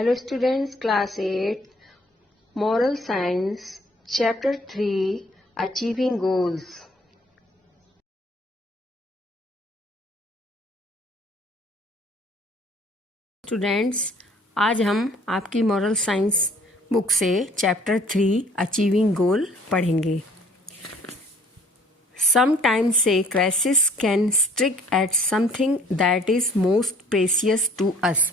Hello students, class 8, Moral Science, chapter 3, Achieving Goals. Students, आज हम आपकी मॉरल साइंस बुक से चैप्टर 3 अचीविंग गोल पढ़ेंगे. Sometimes a crisis can strike at something that is most precious to us.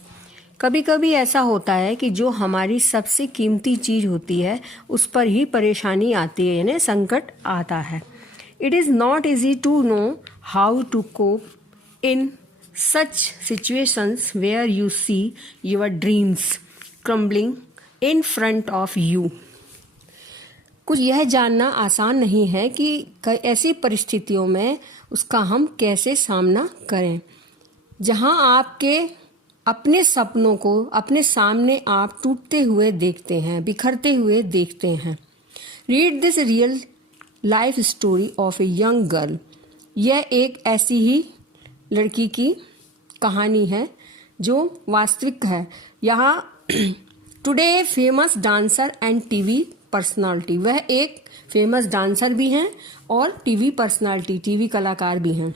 कभी कभी ऐसा होता है कि जो हमारी सबसे कीमती चीज होती है उस पर ही परेशानी आती है, यानी संकट आता है. It is not easy to know how to cope in such situations where you see your dreams crumbling in front of you. कुछ यह जानना आसान नहीं है कि ऐसी परिस्थितियों में उसका हम कैसे सामना करें जहां आपके अपने सपनों को अपने सामने आप टूटते हुए देखते हैं, बिखरते हुए देखते हैं. Read this real life story of a young girl. यह एक ऐसी ही लड़की की कहानी है जो वास्तविक है. यहाँ today famous dancer and TV personality, वह एक फेमस डांसर भी हैं और टीवी पर्सनालिटी, टीवी कलाकार भी हैं.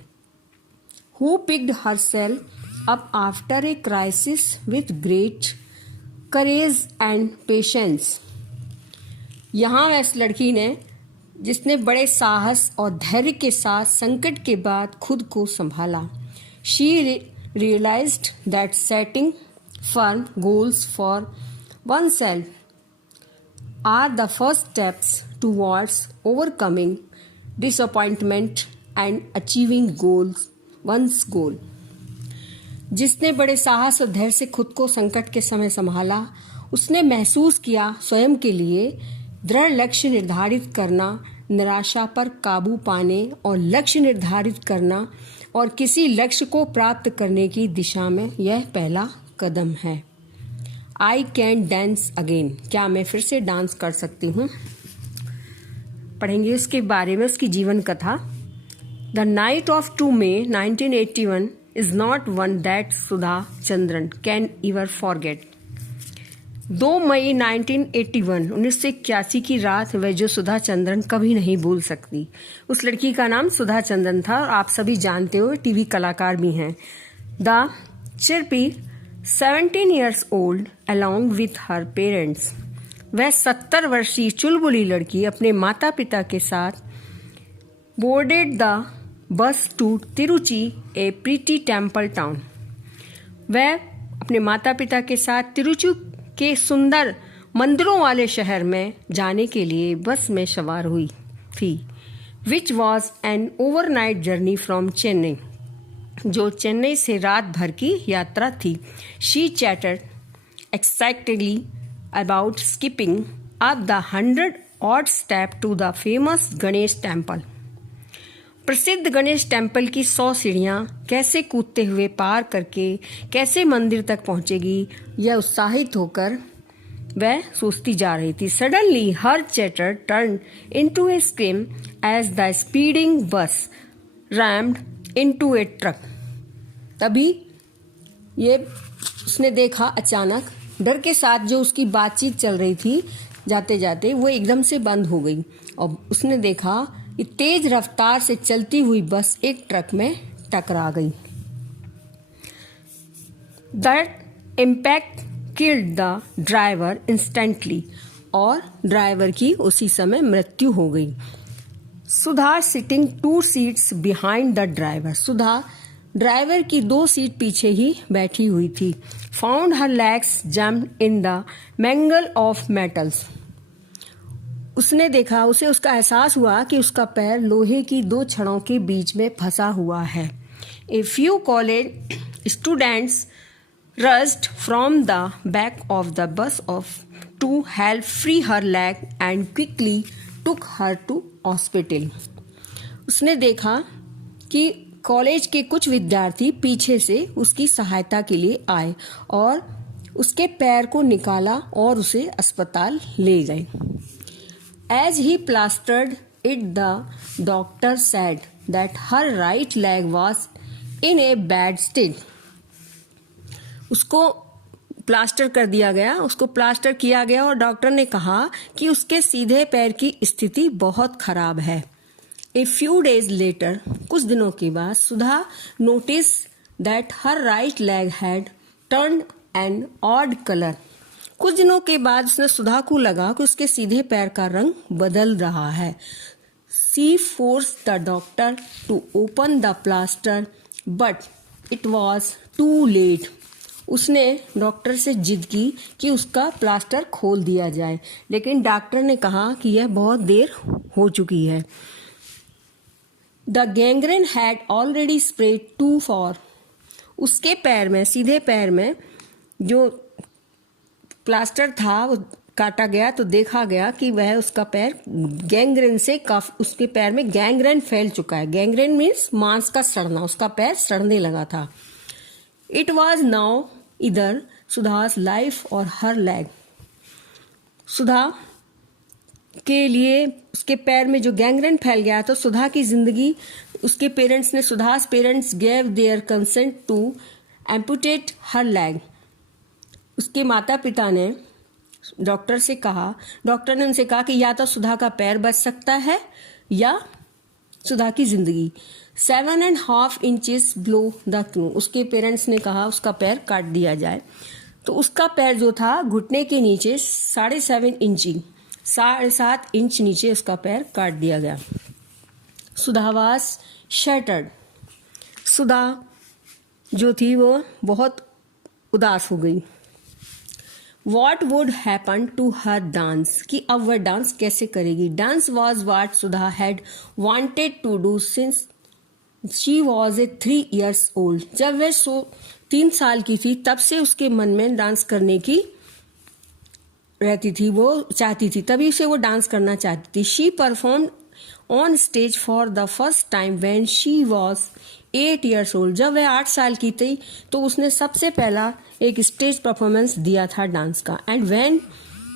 Who picked herself up after a crisis with great courage and patience. यहाँ इस लड़की ने जिसने बड़े साहस और धैर्य के साथ संकट के बाद खुद को संभाला. She realized that setting firm goals for oneself are the first steps towards overcoming disappointment and achieving one's goal. जिसने बड़े साहस और धैर्य से खुद को संकट के समय संभाला, उसने महसूस किया स्वयं के लिए दृढ़ लक्ष्य निर्धारित करना, निराशा पर काबू पाने और लक्ष्य निर्धारित करना और किसी लक्ष्य को प्राप्त करने की दिशा में यह पहला कदम है. I can dance again. क्या मैं फिर से डांस कर सकती हूँ? पढ़ेंगे उसके बारे में, उसकी जीवन कथा. The night of 2 May 1981 is not one that Sudha Chandran can ever forget. 2 मई 1981 की रात वह जो सुधा चंद्रन कभी नहीं भूल सकती. उस लड़की का नाम सुधा चंद्रन था और आप सभी जानते हो टीवी कलाकार भी हैं. The chirpy 17 years old along with her parents. वह 70 वर्षीय चुलबुली लड़की अपने माता पिता के साथ boarded the bus to Tiruchi a pretty temple town. वह अपने माता पिता के साथ तिरुचि के सुंदर मंदिरों वाले शहर में जाने के लिए बस में सवार हुई थी. Which was an overnight journey from Chennai, जो चेन्नई से रात भर की यात्रा थी. She chattered excitedly about skipping up the 100 odd step to the famous Ganesh temple. प्रसिद्ध गणेश टेम्पल की 100 सीढ़ियाँ कैसे कूदते हुए पार करके कैसे मंदिर तक पहुंचेगी, यह उत्साहित होकर वह सोचती जा रही थी. Suddenly her chatter turn into a scream as the speeding bus rammed into a truck. तभी ये उसने देखा, अचानक डर के साथ जो उसकी बातचीत चल रही थी जाते जाते वो एकदम से बंद हो गई और उसने देखा कि तेज रफ्तार से चलती हुई बस एक ट्रक में टकरा गई. That impact killed the driver instantly, और ड्राइवर की उसी समय मृत्यु हो गई. Sudha sitting 2 seats behind the driver. Sudha driver की 2 सीट पीछे ही बैठी हुई थी. Found her legs jumped in the mangle of metals. उसने देखा, उसे उसका एहसास हुआ कि उसका पैर लोहे की 2 छड़ों के बीच में फंसा हुआ है. A few college students rushed from the back of the bus off to help free her leg and quickly took her to hospital. उसने देखा कि कॉलेज के कुछ विद्यार्थी पीछे से उसकी सहायता के लिए आए और उसके पैर को निकाला और उसे अस्पताल ले गए. As he plastered it, the doctor said that her right leg was in a bad state. उसको प्लास्टर कर दिया गया, उसको प्लास्टर किया गया और डॉक्टर ने कहा कि उसके सीधे पैर की स्थिति बहुत खराब है। ए फ्यू डेज लेटर, कुछ दिनों के बाद, Sudha notice that her right leg had turn an odd colour. कुछ दिनों के बाद उसने सुधा को लगा कि उसके सीधे पैर का रंग बदल रहा है। She forced the doctor to open the plaster but it was too late. उसने डॉक्टर से जिद की कि उसका प्लास्टर खोल दिया जाए, लेकिन डॉक्टर ने कहा कि यह बहुत देर हो चुकी है। The gangrene had already spread too far. उसके पैर में, सीधे पैर में जो प्लास्टर था वो काटा गया तो देखा गया कि वह उसका पैर गैंग्रेन से काफी, उसके पैर में गैंग्रेन फैल चुका है। गैंग्रेन मीन्स मांस का सड़ना, उसका पैर सड़ने लगा था। इट वॉज नाउ इधर सुधा's लाइफ और हर लेग। सुधा के लिए उसके पैर में जो गैंग्रेन फैल गया तो सुधा की जिंदगी, उसके पेरेंट्स ने, Sudha's parents gave their consent to amputate her leg. उसके माता पिता ने डॉक्टर से कहा, डॉक्टर ने उनसे कहा कि या तो सुधा का पैर बच सकता है या सुधा की जिंदगी। 7.5 inches बिलो द क्नू। उसके पेरेंट्स ने कहा उसका पैर काट दिया जाए। तो उसका पैर जो था घुटने के नीचे 7.5 इंच नीचे उसका पैर काट दिया गया। सुधा वाज शैटर्ड। सुधा जो थी वो बहुत उदास हो गई। What would happen to her dance? कि अब वह डांस कैसे करेगी। Dance was what Sudha had wanted to do since she was a 3 years old. जब वह 3 साल की थी तब से उसके मन में डांस करने की रहती थी, वो चाहती थी, तभी से वो डांस करना चाहती थी। She performed on stage for the first time when she was 8 years old. जब वह 8 साल की थी तो उसने सबसे पहला एक स्टेज परफॉर्मेंस दिया था डांस का। And when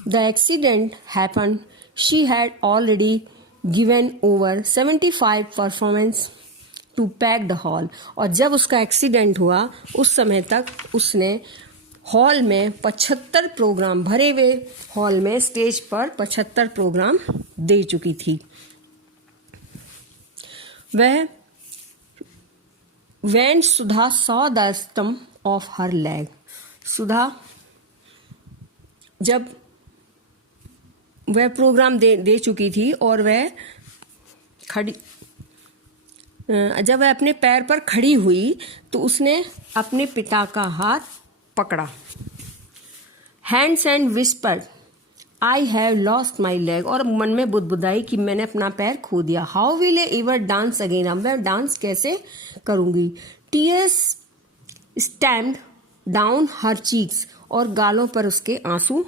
the accident happen she had already given over 75 performance to pack the hall. और जब उसका एक्सीडेंट हुआ उस समय तक उसने हॉल में 75 प्रोग्राम, भरे हुए हॉल में स्टेज पर 75 प्रोग्राम दे चुकी थी। वह When Sudha saw the stump of her leg, सुधा जब वह प्रोग्राम दे चुकी थी और वह खड़ी, जब वह अपने पैर पर खड़ी हुई तो उसने अपने पिता का हाथ पकड़ा। Hands and whispered I have lost my leg. और मन में बुदबुदाई कि मैंने अपना पैर खो दिया। How will I ever dance again. अब मैं डांस कैसे करूंगी। Tears stamped down her cheeks. और गालों पर उसके आंसू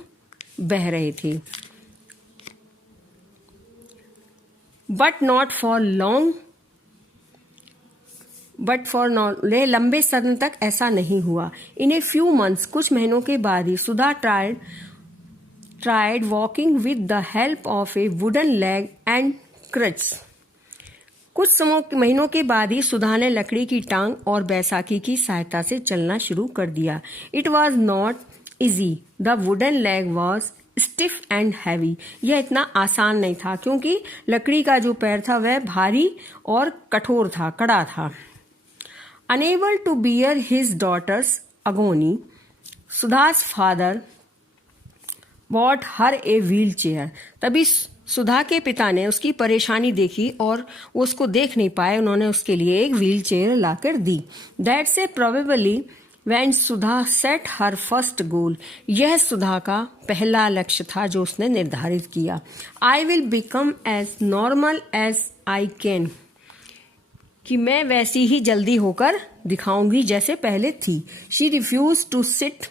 बह रहे थे। But not for long, but for not, लंबे समय तक ऐसा नहीं हुआ। इन ए फ्यू मंथ्स, कुछ महीनों के बाद ही सुधा tried walking with the help of a wooden leg and crutches. कुछ महीनों के बाद ही सुधा ने लकड़ी की टांग और बैसाखी की सहायता से चलना शुरू कर दिया। It was not easy. The wooden leg was stiff and heavy. यह इतना आसान नहीं था क्योंकि लकड़ी का जो पैर था वह भारी और कठोर था, कड़ा था। Unable to bear his daughter's agony, Sudha's father bought her a wheelchair. तभी सुधा के पिता ने उसकी परेशानी देखी और वो उसको देख नहीं पाए, उन्होंने उसके लिए एक wheel chair locker the. That's a probably when Sudha set her first goal. यह सुधा का पहला लक्ष्य था जो उसने निर्धारित किया। I will become as normal as I can. कि मैं वैसी ही जल्दी होकर दिखाऊंगी जैसे पहले थी। She refused to sit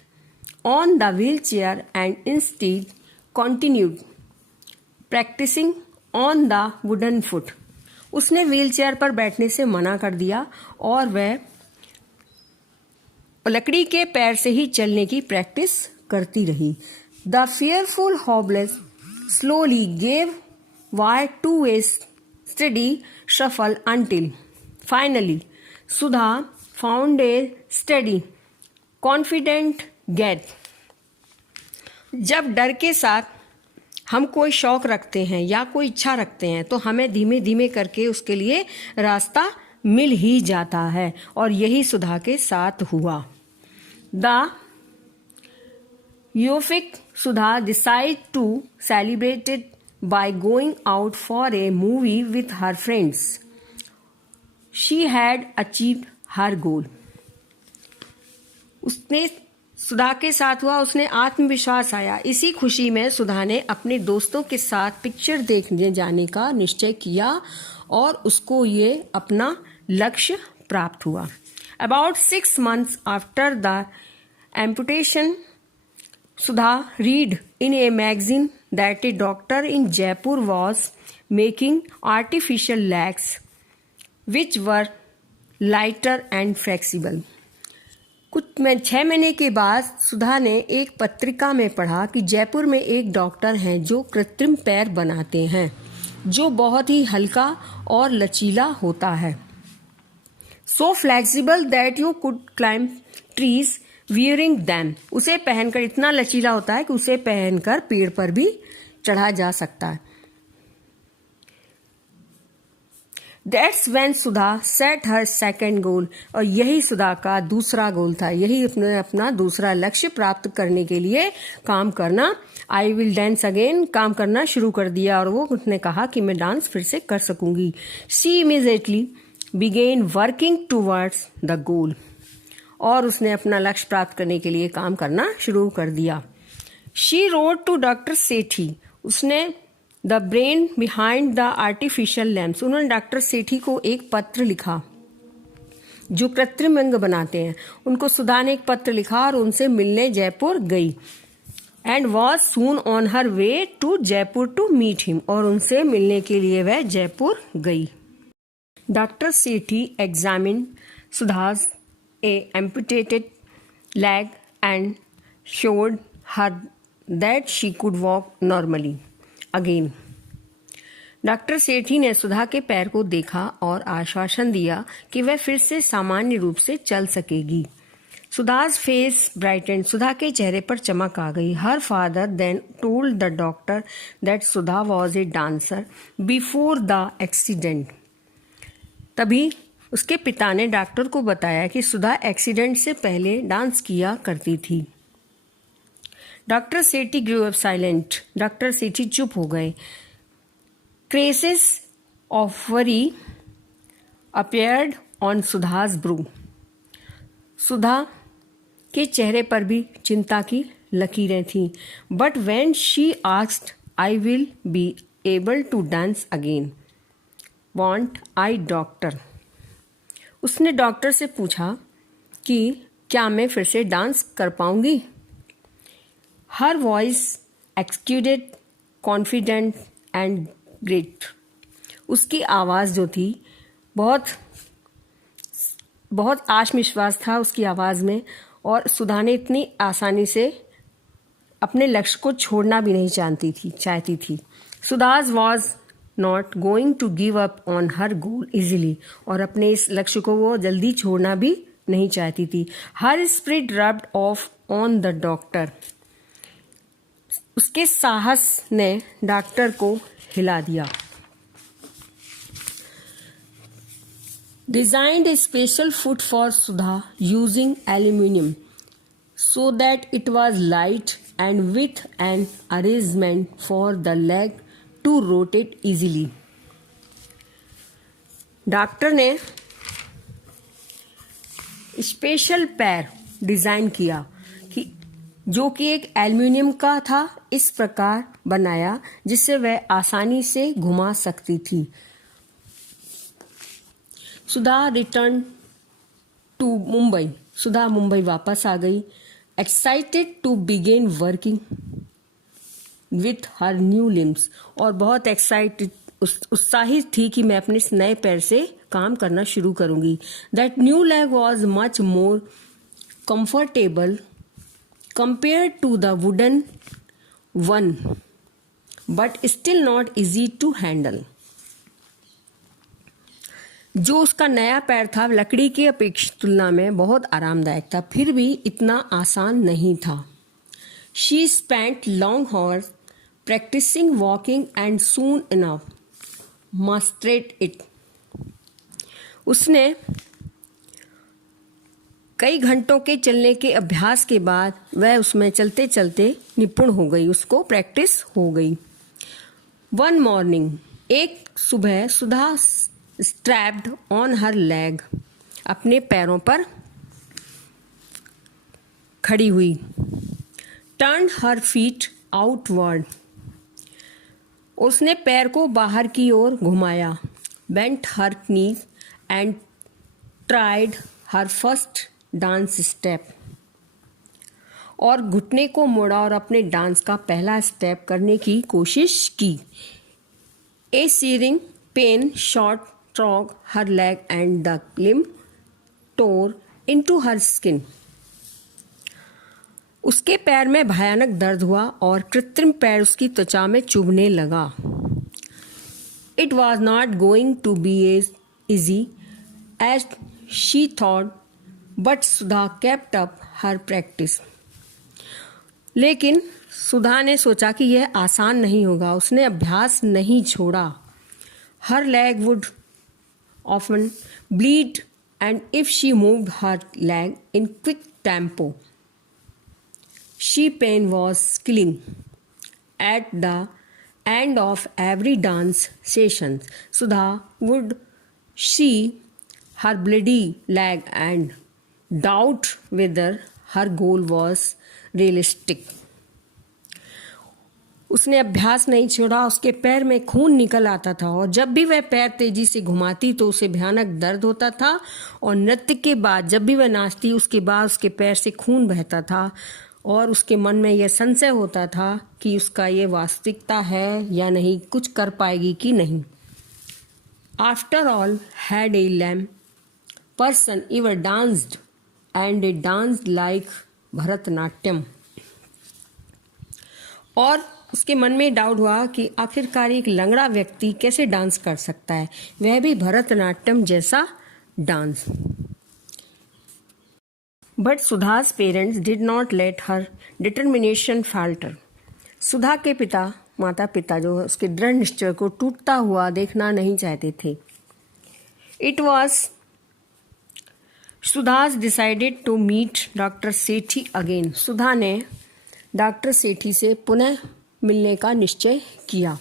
on the wheelchair and instead continued practicing on the wooden foot. उसने व्हीलचेयर पर बैठने से मना कर दिया और वह लकड़ी के पैर से ही चलने की प्रैक्टिस करती रही। The fearful hobbles slowly gave way to a steady shuffle until finally Sudha found a steady, confident gait. जब डर के साथ हम कोई शौक रखते हैं या कोई इच्छा रखते हैं तो हमें धीमे धीमे करके उसके लिए रास्ता मिल ही जाता है, और यही सुधा के साथ हुआ। The Yofic Sudha decided to celebrate it by going out for a movie with her friends. She had achieved her goal. उसने सुधा के साथ हुआ, उसने आत्मविश्वास आया। इसी खुशी में सुधा ने अपने दोस्तों के साथ पिक्चर देखने जाने का निश्चय किया और उसको ये अपना लक्ष्य प्राप्त हुआ। About 6 months after the amputation, Sudha read in a magazine that a doctor in Jaipur was making artificial legs which were lighter and flexible. कुछ 6 महीने के बाद सुधा ने एक पत्रिका में पढ़ा कि जयपुर में एक डॉक्टर हैं जो कृत्रिम पैर बनाते हैं जो बहुत ही हल्का और लचीला होता है। So flexible that you could climb trees wearing them. उसे पहनकर इतना लचीला होता है कि उसे पहनकर पेड़ पर भी चढ़ा जा सकता है। That's when Sudha set her second goal. और यही सुधा का दूसरा गोल था, यही अपना दूसरा लक्ष्य प्राप्त करने के लिए काम करना। I will dance again, काम करना शुरू कर दिया और वो उसने कहा कि मैं डांस फिर से कर सकूंगी। She immediately began working towards the goal. और उसने अपना लक्ष्य प्राप्त करने के लिए काम करना शुरू कर दिया। She wrote to Dr. सेठी, उसने the brain behind the artificial lamps, उन्होंने डॉक्टर सेठी को एक पत्र लिखा जो कृत्रिम अंग बनाते हैं। उनको सुधा ने एक पत्र लिखा और उनसे मिलने जयपुर गई। And was soon on her way to Jaipur to meet him, और उनसे मिलने के लिए वह जयपुर गई। Doctor Sethi examine Sudha's a amputated leg and showed her that she could walk normally again. Doctor Sethi ने सुधा के पैर को देखा और आश्वासन दिया कि वह फिर से सामान्य रूप से चल सकेगी। सुधा's फेस ब्राइटेंड, सुधा के चेहरे पर चमक आ गई। Her father then told the doctor that Sudha was a dancer before the accident. तभी उसके पिता ने डॉक्टर को बताया कि सुधा एक्सीडेंट से पहले डांस किया करती थी। Doctor Sethi grew up silent, doctor Sethi चुप हो गए। Creases of worry appeared on Sudha's brow, Sudha के चेहरे पर भी चिंता की लकीरें थीं। But when she asked I will be able to dance again, won't I doctor, उसने डॉक्टर से पूछा कि क्या मैं फिर से डांस कर पाऊंगी। Her voice exuded confident and great, उसकी आवाज़ जो थी बहुत आत्मविश्वास था उसकी आवाज़ में, और सुधा ने इतनी आसानी से अपने लक्ष्य को छोड़ना भी नहीं चाहती थी। Sudha's was not going to give up on her goal easily, और अपने इस लक्ष्य को वो जल्दी छोड़ना भी नहीं चाहती थी। Her spirit rubbed of on the doctor, उसके साहस ने डॉक्टर को हिला दिया। Designed A special foot for Sudha using aluminium so that it was light and with an arrangement for the leg to rotate easily. Doctor ने special पैर design किया कि जो कि एक एल्युमिनियम का था, इस प्रकार बनाया जिससे वह आसानी से घुमा सकती थी। सुधा रिटर्न टू मुंबई, सुधा मुंबई वापस आ गई। Excited to begin working with her new limbs, और बहुत एक्साइटेड उत्साहित थी कि मैं अपने इस नए पैर से काम करना शुरू करूंगी। That new leg was much more comfortable compare to the wooden one but still not easy to handle. जो उसका नया पैर था लकड़ी की अपेक्षा तुलना में बहुत आरामदायक था, फिर भी इतना आसान नहीं था। She spent long hours practicing walking and soon enough mastered it. उसने कई घंटों के चलने के अभ्यास के बाद वह उसमें चलते चलते निपुण हो गई, उसको प्रैक्टिस हो गई। वन मॉर्निंग, एक सुबह सुधा स्ट्रैप्ड ऑन हर लेग, अपने पैरों पर खड़ी हुई। टर्न हर फीट आउटवर्ड, उसने पैर को बाहर की ओर घुमाया। Bent her knees and tried her first dance step, और घुटने को मोड़ा और अपने डांस का पहला स्टेप करने की कोशिश की। A searing pain shot through her leg and the limb tore into her skin, उसके पैर में भयानक दर्द हुआ और कृत्रिम पैर उसकी त्वचा में चुभने लगा। It was not going to be as easy as she thought, but Sudha kept up her practice. लेकिन सुधा ने सोचा कि यह आसान नहीं होगा, उसने अभ्यास नहीं छोड़ा। हर leg would often bleed and if she moved her leg in quick tempo, she pain was killing. At the end of every dance session, Sudha would see her bloody leg and doubt whether her goal was realistic. उसने अभ्यास नहीं छोड़ा, उसके पैर में खून निकल आता था और जब भी वह पैर तेजी से घुमाती तो उसे भयानक दर्द होता था, और नृत्य के बाद जब भी वह नाचती उसके बाद उसके पैर से खून बहता था और उसके मन में यह संशय होता था कि उसका ये वास्तविकता है या नहीं, कुछ कर पाएगी कि नहीं। After all had a lame person ever danced and a dance like Bharatanatyam, और उसके मन में डाउट हुआ कि आखिरकार एक लंगड़ा व्यक्ति कैसे डांस कर सकता है, वह भी भरतनाट्यम जैसा dance. But Sudha's parents did not let her determination falter. सुधा के माता पिता जो उसके दृढ़ निश्चय को टूटता हुआ देखना नहीं चाहते थे। It was Sudha's decided to meet Dr. Sethi again. सुधा ने डॉक्टर सेठी से पुनः मिलने का निश्चय किया।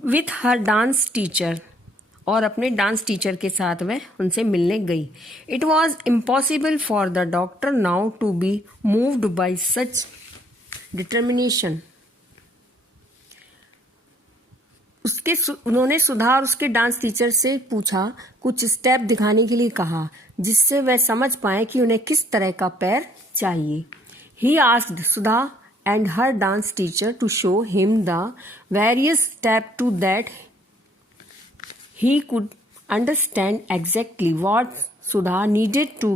With her dance teacher, और अपने डांस टीचर के साथ वह उनसे मिलने गई। It was impossible for the doctor now to be moved by such determination. उन्होंने सुधा और उसके डांस टीचर से पूछा, कुछ स्टेप दिखाने के लिए कहा जिससे वह समझ पाए कि उन्हें किस तरह का पैर चाहिए। He asked Sudha and her dance teacher to show him the various step to that he could understand exactly what Sudha needed to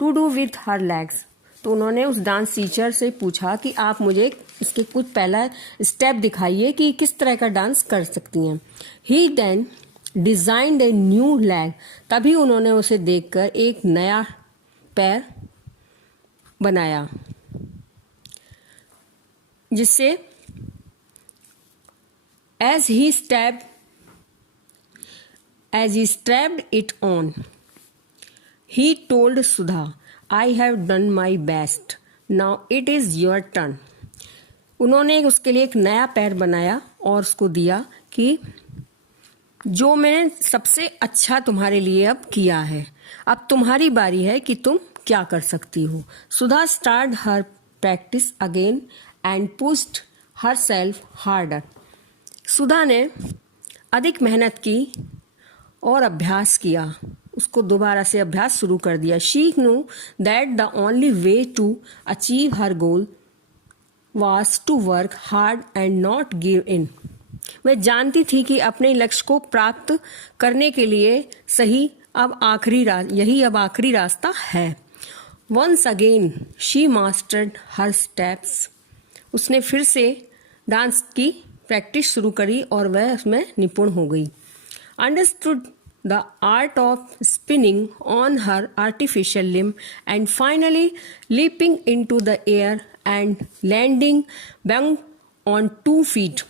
do with her legs. तो उन्होंने उस डांस टीचर से पूछा कि आप मुझे इसके कुछ पहला स्टेप दिखाइए कि किस तरह का डांस कर सकती हैं। He then designed a new leg. तभी उन्होंने उसे देखकर एक नया पैर बनाया जिससे as he strapped it on, he told Sudha, I have done my best. Now it is your turn. उन्होंने उसके लिए एक नया पैर बनाया और उसको दिया कि जो मैंने सबसे अच्छा तुम्हारे लिए अब किया है, अब तुम्हारी बारी है कि तुम क्या कर सकती हो। सुधा started her practice again and pushed herself harder. सुधा ने अधिक मेहनत की और अभ्यास किया, उसको दोबारा से अभ्यास शुरू कर दिया। She knew that the only way to achieve her goal was to work hard and not give in. वह जानती थी कि अपने लक्ष्य को प्राप्त करने के लिए यही अब आखिरी रास्ता है। Once again she mastered her steps. उसने फिर से डांस की प्रैक्टिस शुरू करी और वह उसमें निपुण हो गई। Understood the art of spinning on her artificial limb and finally leaping into the air and landing bang on 2 feet.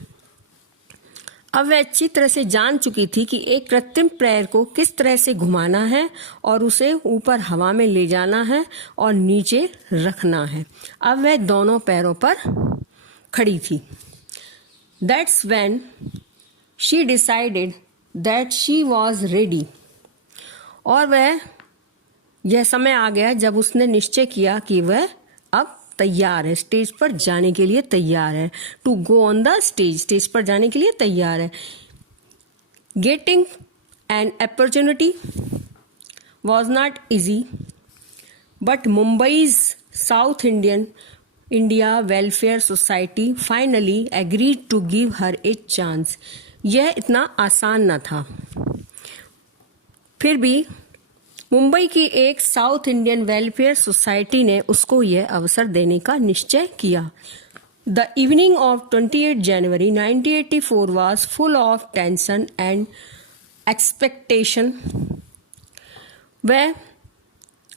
अब वह अच्छी तरह से जान चुकी थी कि एक कृत्रिम पैर को किस तरह से घुमाना है और उसे ऊपर हवा में ले जाना है और नीचे रखना है। अब वह दोनों पैरों पर खड़ी थी। That's when she decided that she was ready. और यह समय आ गया जब उसने निश्चय किया कि वह अब तैयार है, स्टेज पर जाने के लिए तैयार है। To go on the stage, stage पर जाने के लिए तैयार है। Getting an opportunity was not easy, but Mumbai's South India Welfare Society finally agreed to give her a chance. यह इतना आसान न था, फिर भी मुंबई की एक साउथ इंडियन वेलफेयर सोसाइटी ने उसको यह अवसर देने का निश्चय किया। The evening of 28 January 1984 was full of tension and expectation. वह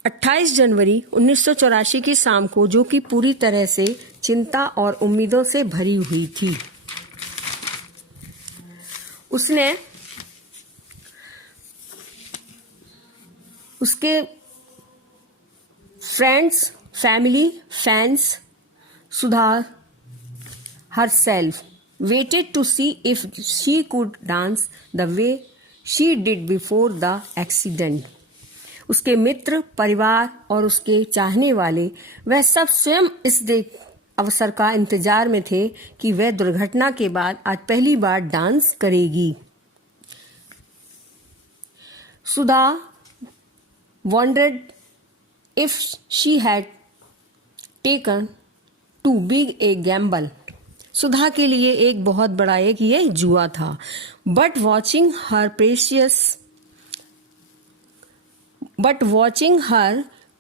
28 जनवरी 1984 की शाम को, जो कि पूरी तरह से चिंता और उम्मीदों से भरी हुई थी, उसने उसके friends, family, fans, Sudha herself waited to see if she could dance the way she did before the accident. उसके मित्र, परिवार और उसके चाहने वाले, वह सब स्वयं इस अवसर का इंतजार में थे कि वह दुर्घटना के बाद आज पहली बार डांस करेगी। सुधा wondered if she had taken too big a gamble. सुधा के लिए एक बहुत बड़ा ये जुआ था। But watching her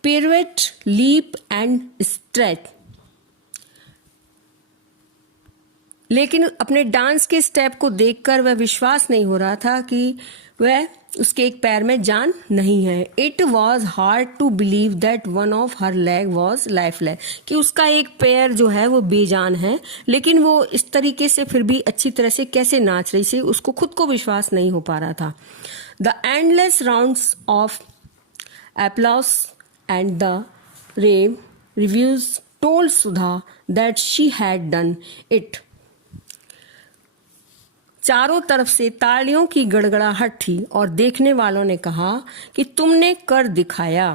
pirouette, leap and stretch, लेकिन अपने डांस के स्टेप को देखकर वह विश्वास नहीं हो रहा था कि वह उसके एक पैर में जान नहीं है। It was hard to believe that one of her leg was lifeless, कि उसका एक पैर जो है वो बेजान है, लेकिन वो इस तरीके से फिर भी अच्छी तरह से कैसे नाच रही थी, उसको खुद को विश्वास नहीं हो पा रहा था। The endless rounds of applause and the rave reviews told Sudha that she had done it. चारों तरफ से तालियों की गड़गड़ाहट थी और देखने वालों ने कहा कि तुमने कर दिखाया।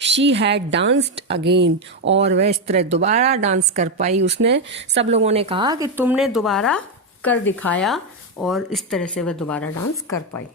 She had danced again, और वह इस तरह दोबारा डांस कर पाई। उसने, सब लोगों ने कहा कि तुमने दोबारा कर दिखाया, और इस तरह से वह दोबारा डांस कर पाई।